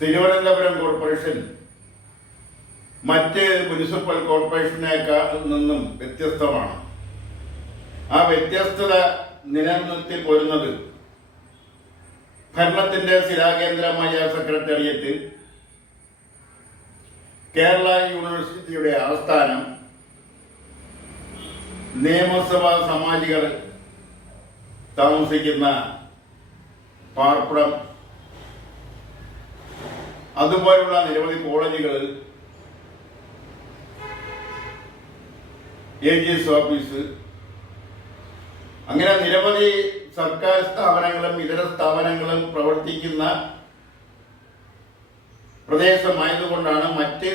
Thiruvananthapuram corporation മറ്റ് municipal കോർപ്പറേഷനേക്കാൾ നിന്നും വ്യത്യസ്തമാണ്. ആ വ്യത്യസ്തത നിലനിർത്തി പോരുന്നത് ഭരണത്തിന്റെ സ്ഥിരാകേന്ദ്രമായ സെക്രട്ടേറിയറ്റ്, കേരള യൂണിവേഴ്സിറ്റിയുടെ ആസ്ഥാനം, നിയമസഭാ സാമാജികർ താമസിക്കുന്ന പാർപ്പിടം, അതുപോലുള്ള നിരവധി കോളേജുകൾ, AGS ഓഫീസ്, അങ്ങനെ നിരവധി സർക്കാർ സ്ഥാപനങ്ങളും ഇതര സ്ഥാപനങ്ങളും പ്രവർത്തിക്കുന്ന പ്രദേശമായതുകൊണ്ടാണ് മറ്റ്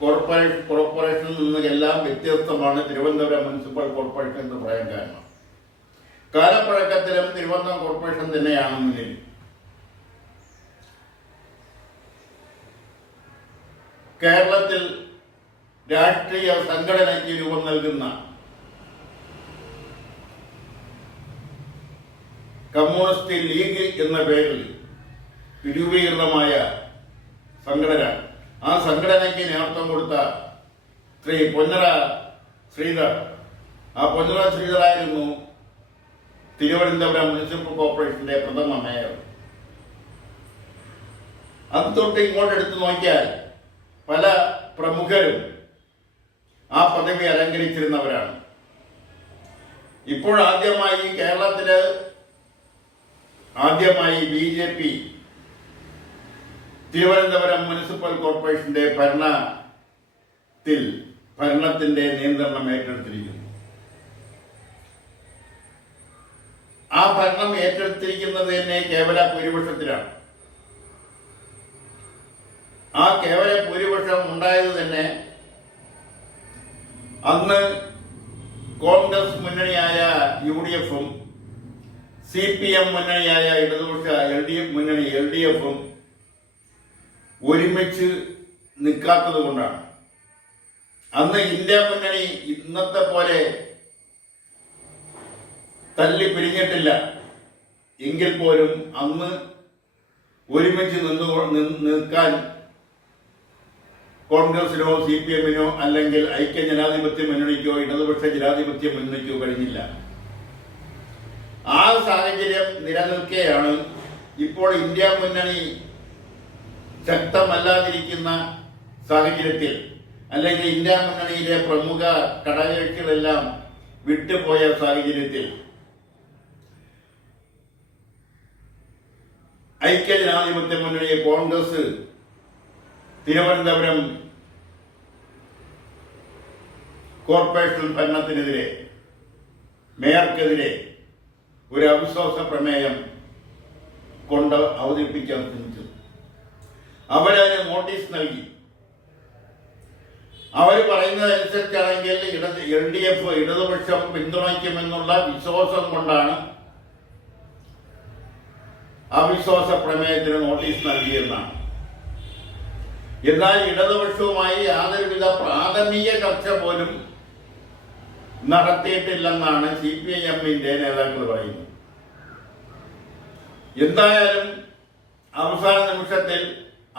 കോർപ്പറേഷനിൽ നിന്നെല്ലാം വ്യത്യസ്തമാണ് തിരുവനന്തപുരം മുനിസിപ്പൽ കോർപ്പറേഷൻ എന്ന് പറയാൻ കാരണം. കാലപ്പഴക്കത്തിലും തിരുവനന്തപുരം കോർപ്പറേഷൻ തന്നെയാണ് മുന്നിൽ. കേരളത്തിൽ രാഷ്ട്രീയ സംഘടനയ്ക്ക് രൂപം നൽകുന്ന കമ്മ്യൂണിസ്റ്റ് ലീഗ് എന്ന പേരിൽ രൂപീകൃതമായ സംഘടന, ആ സംഘടനയ്ക്ക് നേതൃത്വം കൊടുത്ത ശ്രീ പൊന്നറ ശ്രീധർ, ആ പൊന്നറ ശ്രീധറായിരുന്നു തിരുവനന്തപുരം മുനിസിപ്പൽ കോർപ്പറേഷന്റെ പ്രഥമ മേയർ. അത് തൊട്ട് ഇങ്ങോട്ട് എടുത്തു നോക്കിയാൽ പല പ്രമുഖരും ആ പദവി അലങ്കരിച്ചിരുന്നവരാണ്. ഇപ്പോൾ കേരളത്തില് ആദ്യമായി BJP തിരുവനന്തപുരം മുനിസിപ്പൽ കോർപ്പറേഷന്റെ ഭരണത്തിന്റെ നിയന്ത്രണം ഏറ്റെടുത്തിരിക്കുന്നു. ആ ഭരണം ഏറ്റെടുത്തിരിക്കുന്നത് തന്നെ കേവല ഭൂരിപക്ഷത്തിലാണ്. ആ കേവല ഭൂരിപക്ഷം ഉണ്ടായത് തന്നെ അന്ന് കോൺഗ്രസ് മുന്നണിയായ UDF-ഉം CPM മുന്നണിയായ ഇടതുപക്ഷ LDF-ഉം ഒരുമിച്ച് നിൽക്കാത്തത് കൊണ്ടാണ്. അന്ന് ഇന്ത്യ മുന്നണി ഇന്നത്തെ പോലെ തല്ലി പിരിഞ്ഞിട്ടില്ല. എങ്കിൽ പോലും അന്ന് ഒരുമിച്ച് നിൽക്കാൻ കോൺഗ്രസിനോ CPM-നോ അല്ലെങ്കിൽ ഐക്യ ജനാധിപത്യ മുന്നണിക്കോ ഇടതുപക്ഷ ജനാധിപത്യ മുന്നണിക്കോ കഴിഞ്ഞില്ല. ആ സാഹചര്യം നിലനിൽക്കെയാണ് ഇപ്പോൾ ഇന്ത്യ മുന്നണി ശക്തമല്ലാതിരിക്കുന്ന സാഹചര്യത്തിൽ, അല്ലെങ്കിൽ ഇന്ത്യ മുന്നണിയിലെ പ്രമുഖ ഘടകകക്ഷികളെല്ലാം വിട്ടുപോയ സാഹചര്യത്തിൽ ഐക്യ ജനാധിപത്യ മുന്നണി കോൺഗ്രസ് തിരുവനന്തപുരം കോർപ്പറേഷൻ ഭരണത്തിനെതിരെ, മേയർക്കെതിരെ ഒരു അവിശ്വാസ പ്രമേയം കൊണ്ട് അവതരിപ്പിക്കാൻ ശ്രമിച്ചു. അവരതിന് നോട്ടീസ് നൽകി. അവർ പറയുന്നതനുസരിച്ചാണെങ്കിൽ LDF ഇടതുപക്ഷം പിന്തുണയ്ക്കുമെന്നുള്ള വിശ്വാസം കൊണ്ടാണ് അവിശ്വാസ പ്രമേയത്തിന് നോട്ടീസ് നൽകിയെന്നാണ്. എന്നാൽ ഇടതുപക്ഷവുമായി യാതൊരുവിധ പ്രാഥമിക ചർച്ച പോലും നടത്തിയിട്ടില്ലെന്നാണ് CPIM-ന്റെ നേതാക്കൾ പറയുന്നത്. എന്തായാലും അവസാന നിമിഷത്തിൽ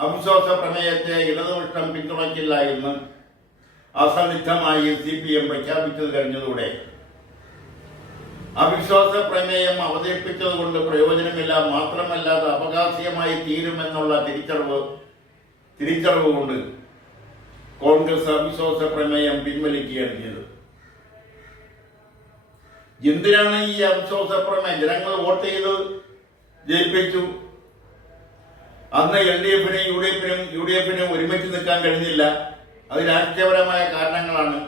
അവിശ്വാസ പ്രമേയത്തെ ഇടതുപക്ഷം പിന്തുണയ്ക്കില്ല എന്ന് അസന്നിഗ്ധമായി CPM പ്രഖ്യാപിച്ചത് കഴിഞ്ഞതോടെ അവിശ്വാസ പ്രമേയം അവതരിപ്പിച്ചത് കൊണ്ട് പ്രയോജനമില്ല, മാത്രമല്ല അത് അപകാശമായി തീരുമെന്നുള്ള തിരിച്ചറിവ് കൊണ്ട് കോൺഗ്രസ് അവിശ്വാസ പ്രമേയം പിൻവലിക്കുകയാണ് ചെയ്തത്. എന്തിനാണ് ഈ അവിശ്വാസ പ്രമേയം? ജനങ്ങൾ വോട്ട് ചെയ്ത് ജയിപ്പിച്ചു. അന്ന് LDF-നും UDF-നും ഒരുമിച്ച് നിൽക്കാൻ കഴിഞ്ഞില്ല. അത് രാഷ്ട്രീയപരമായ കാരണങ്ങളാണ്.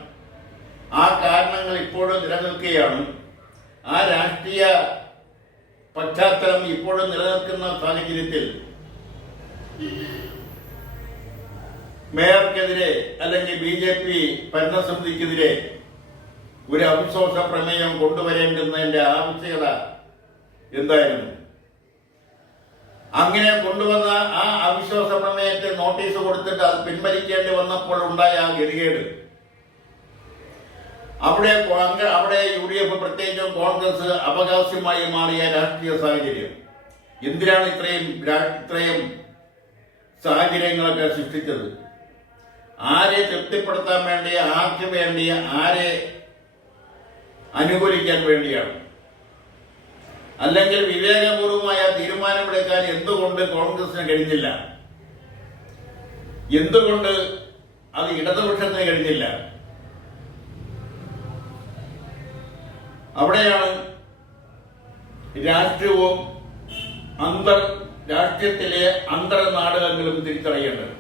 ആ കാരണങ്ങൾ ഇപ്പോഴും നിലനിൽക്കുകയാണ്. ആ രാഷ്ട്രീയ പശ്ചാത്തലം ഇപ്പോഴും നിലനിൽക്കുന്ന സാഹചര്യത്തിൽ മേയർക്കെതിരെ അല്ലെങ്കിൽ BJP ഭരണസമിതിക്കെതിരെ ഒരു അവിശ്വാസ പ്രമേയം കൊണ്ടുവരേണ്ടുന്നതിന്റെ ആവശ്യകത എന്തായിരുന്നു? അങ്ങനെ കൊണ്ടുവന്ന ആ അവിശ്വാസ പ്രമേയത്തെ നോട്ടീസ് കൊടുത്തിട്ട് അത് പിൻവലിക്കേണ്ടി വന്നപ്പോൾ ഉണ്ടായ ആ ഗതികേട്, അവിടെ UDF പ്രത്യേകിച്ചും കോൺഗ്രസ് അപകാശമായി മാറിയ രാഷ്ട്രീയ സാഹചര്യം, എന്തിനാണ് ഇത്രയും സാഹചര്യങ്ങളൊക്കെ സൃഷ്ടിച്ചത് ആരെ തൃപ്തിപ്പെടുത്താൻ വേണ്ടി, ആർക്ക് വേണ്ടി, ആരെ അനുകൂലിക്കാൻ വേണ്ടിയാണ്? അല്ലെങ്കിൽ വിവേകപൂർവമായ തീരുമാനമെടുക്കാൻ എന്തുകൊണ്ട് കോൺഗ്രസിന് കഴിഞ്ഞില്ല? എന്തുകൊണ്ട് അത് ഇടതുപക്ഷത്തിന് കഴിഞ്ഞില്ല? അവിടെയാണ് രാഷ്ട്രീയവും രാഷ്ട്രീയത്തിലെ അന്തർനാടകങ്ങളും തിരിച്ചറിയേണ്ടത്.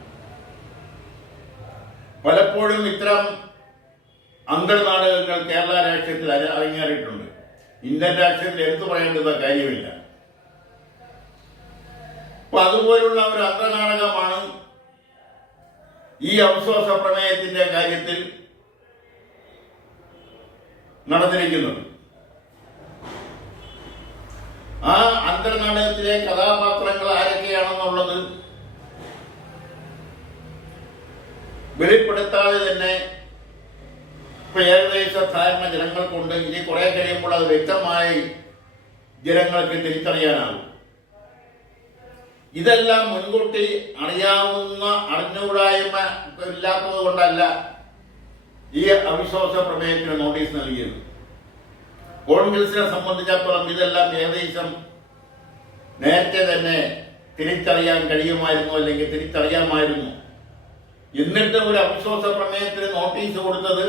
പലപ്പോഴും ഇത്തരം അന്തർനാടകങ്ങൾ കേരള രാഷ്ട്രീയത്തിൽ അരങ്ങേറിയിട്ടുണ്ട്. ഇന്ത്യൻ രാഷ്ട്രീയത്തിൽ എടുത്തു പറയേണ്ടുന്ന കാര്യമില്ല. അപ്പൊ അതുപോലുള്ള ഒരു അന്തർനാടകമാണ് ഈ അവിശ്വാസ പ്രമേയത്തിന്റെ കാര്യത്തിൽ നടന്നിരിക്കുന്നത്. ആ അന്തർനാടകത്തിലെ കഥാപാത്രങ്ങൾ ആരൊക്കെയാണെന്നുള്ളത് വെളിപ്പെടുത്താതെ തന്നെ ഇപ്പൊ ഏകദേശ ധാരണ ജനങ്ങൾക്കുണ്ട്. ഇനി കുറെ കഴിയുമ്പോൾ അത് വ്യക്തമായി ജനങ്ങൾക്ക് തിരിച്ചറിയാനാകും. ഇതെല്ലാം മുൻകൂട്ടി അറിഞ്ഞുകൂടായ്മ ഇല്ലാത്തത് കൊണ്ടല്ല ഈ അവിശ്വാസ പ്രമേയത്തിന് നോട്ടീസ് നൽകിയത്. കോൺഗ്രസിനെ സംബന്ധിച്ചിടത്തോളം ഇതെല്ലാം ഏകദേശം നേരത്തെ തന്നെ തിരിച്ചറിയാൻ കഴിയുമായിരുന്നു, അല്ലെങ്കിൽ തിരിച്ചറിയാമായിരുന്നു. എന്നിട്ട് ഒരു അവിശ്വാസ പ്രമേയത്തിന് നോട്ടീസ് കൊടുത്തത്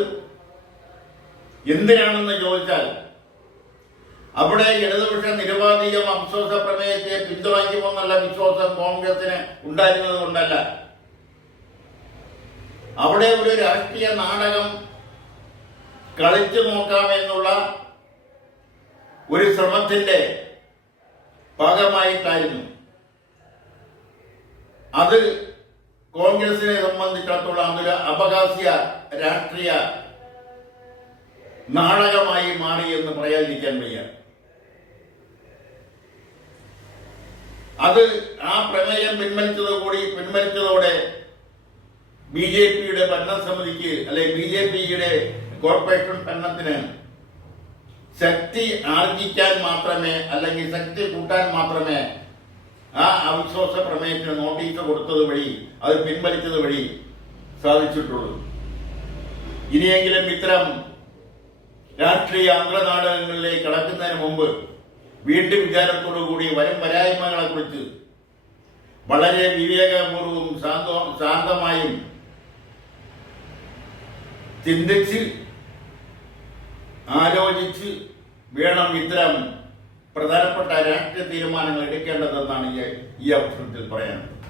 എന്തിനാണെന്ന് ചോദിച്ചാൽ, അവിടെ ഇടതുപക്ഷ നിരുപാധികം അവിശ്വാസ പ്രമേയത്തെ പിന്തുണയ്ക്കുമെന്നുള്ള വിശ്വാസം കോൺഗ്രസിന് ഉണ്ടായിരുന്നത് കൊണ്ടല്ല. അവിടെ ഒരു രാഷ്ട്രീയ നാടകം കളിച്ചു നോക്കാമെന്നുള്ള ഒരു ശ്രമത്തിന്റെ ഭാഗമായിട്ടായിരുന്നു. അത് കോൺഗ്രസിനെ സംബന്ധിച്ചിടത്തോളം അതൊരു അപഹാസ്യ രാഷ്ട്രീയ നാടകമായി മാറി എന്ന് പറയാതിരിക്കാൻ വയ്യ. അത് ആ പ്രമേയം പിൻവലിച്ചതോടെ BJPയുടെ ഭരണസമിതിക്ക്, അല്ലെങ്കിൽ BJPയുടെ കോർപ്പറേഷൻ ഭരണത്തിന് ശക്തി ആർജിക്കാൻ മാത്രമേ, അല്ലെങ്കിൽ ശക്തി കൂട്ടാൻ മാത്രമേ ആ അവിശ്വാസ പ്രമേയത്തിന് നോട്ടീസ് കൊടുത്തത് വഴി, അത് പിൻവലിച്ചത് വഴി സാധിച്ചിട്ടുള്ളൂ. ഇനിയെങ്കിലും ഇത്തരം രാഷ്ട്രീയ അന്തർനാടകങ്ങളിലേക്ക് കടക്കുന്നതിന് മുമ്പ് വീണ്ടും വിചാരത്തോടുകൂടി വരും പരായ്മകളെ കുറിച്ച് വളരെ വിവേകപൂർവവും ശാന്തമായും ചിന്തിച്ച് ആലോചിച്ച് വേണം ഇത്തരം പ്രധാനപ്പെട്ട രാഷ്ട്രീയ തീരുമാനങ്ങൾ എടുക്കേണ്ടതെന്നാണ് ഈ അവസരത്തിൽ പറയാനുള്ളത്.